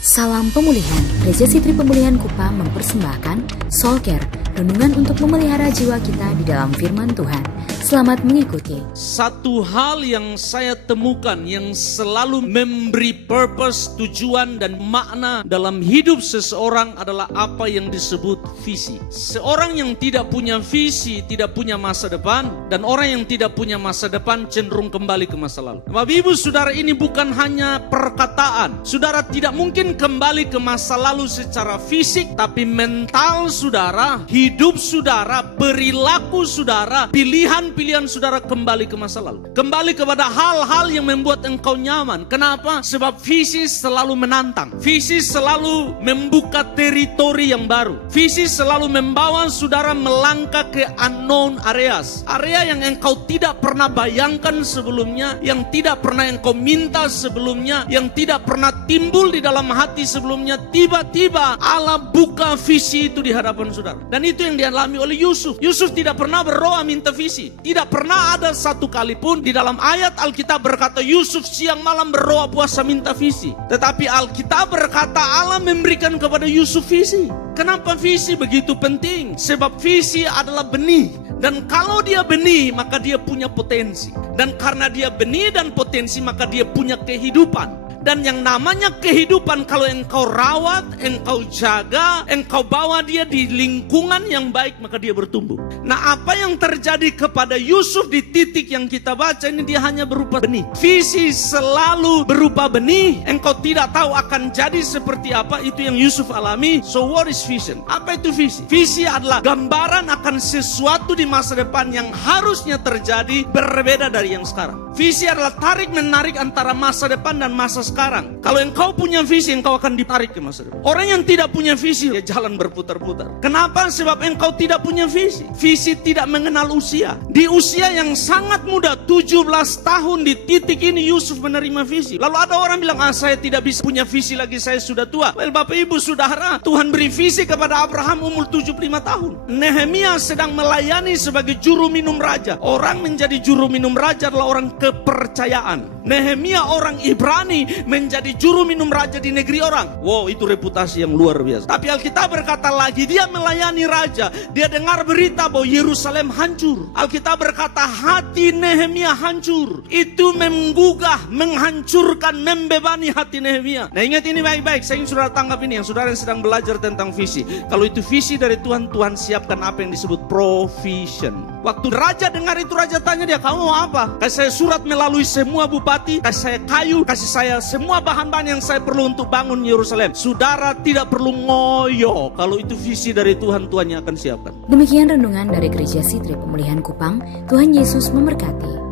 Salam pemulihan. Gereja Sitri Pemulihan Kupang mempersembahkan Soul Care, renungan untuk memelihara jiwa kita di dalam firman Tuhan. Selamat mengikuti. Satu hal yang saya temukan yang selalu memberi purpose, tujuan dan makna dalam hidup seseorang adalah apa yang disebut visi. Seorang yang tidak punya visi tidak punya masa depan, dan orang yang tidak punya masa depan cenderung kembali ke masa lalu. Bapak Ibu Saudara, ini bukan hanya perkataan. Saudara tidak mungkin kembali ke masa lalu secara fisik, tapi mental saudara, hidup saudara, perilaku saudara, pilihan-pilihan saudara kembali ke masa lalu. Kembali kepada hal-hal yang membuat engkau nyaman. Kenapa? Sebab visi selalu menantang. Visi selalu membuka teritori yang baru. Visi selalu membawa saudara melangkah ke unknown areas. Area yang engkau tidak pernah bayangkan sebelumnya, yang tidak pernah engkau minta sebelumnya, yang tidak pernah timbul di dalam hati sebelumnya. Tiba-tiba Allah buka visi itu di hadapan saudara. Dan itu yang dialami oleh Yusuf. Yusuf tidak pernah berdoa minta visi. Tidak pernah ada satu kali pun di dalam ayat Alkitab berkata Yusuf siang malam berdoa puasa minta visi. Tetapi Alkitab berkata Allah memberikan kepada Yusuf visi. Kenapa visi begitu penting? Sebab visi adalah benih. Dan kalau dia benih maka dia punya potensi. Dan karena dia benih dan potensi maka dia punya kehidupan. Dan yang namanya kehidupan kalau engkau rawat, engkau jaga, engkau bawa dia di lingkungan yang baik, maka dia bertumbuh. Nah, apa yang terjadi kepada Yusuf di titik yang kita baca ini, dia hanya berupa benih. Visi selalu berupa benih. Engkau tidak tahu akan jadi seperti apa, itu yang Yusuf alami. So what is vision? Apa itu visi? Visi adalah gambaran akan sesuatu di masa depan yang harusnya terjadi berbeda dari yang sekarang. Visi adalah tarik-menarik antara masa depan dan masa sekarang. Kalau engkau punya visi, engkau akan ditarik ke masa depan. Orang yang tidak punya visi, dia jalan berputar-putar. Kenapa? Sebab engkau tidak punya visi. Visi tidak mengenal usia. Di usia yang sangat muda, 17 tahun di titik ini Yusuf menerima visi. Lalu ada orang bilang, saya tidak bisa punya visi lagi, saya sudah tua. Well, Bapak Ibu Saudara, Tuhan beri visi kepada Abraham umur 75 tahun. Nehemia sedang melayani sebagai juru minum raja. Orang menjadi juru minum raja adalah orang kepercayaan. Nehemia orang Ibrani menjadi juru minum raja di negeri orang. Wow, itu reputasi yang luar biasa. Tapi Alkitab berkata lagi, dia melayani raja. Dia dengar berita bahwa Yerusalem hancur. Alkitab berkata hati Nehemia hancur. Itu menggugah, menghancurkan, membebani hati Nehemia. Nah, ingat ini baik-baik. Saya ingin saudara tangkap ini, yang saudara yang sedang belajar tentang visi. Kalau itu visi dari Tuhan, Tuhan siapkan apa yang disebut provision. Waktu raja dengar itu, raja tanya dia, kamu mau apa? Kasih saya surat melalui semua bupati, kasih saya kayu, kasih saya semua bahan-bahan yang saya perlu untuk bangun Yerusalem. Saudara tidak perlu ngoyo. Kalau itu visi dari Tuhan, Tuhan yang akan siapkan. Demikian renungan dari Gereja Sitri Pemulihan Kupang. Tuhan Yesus memberkati.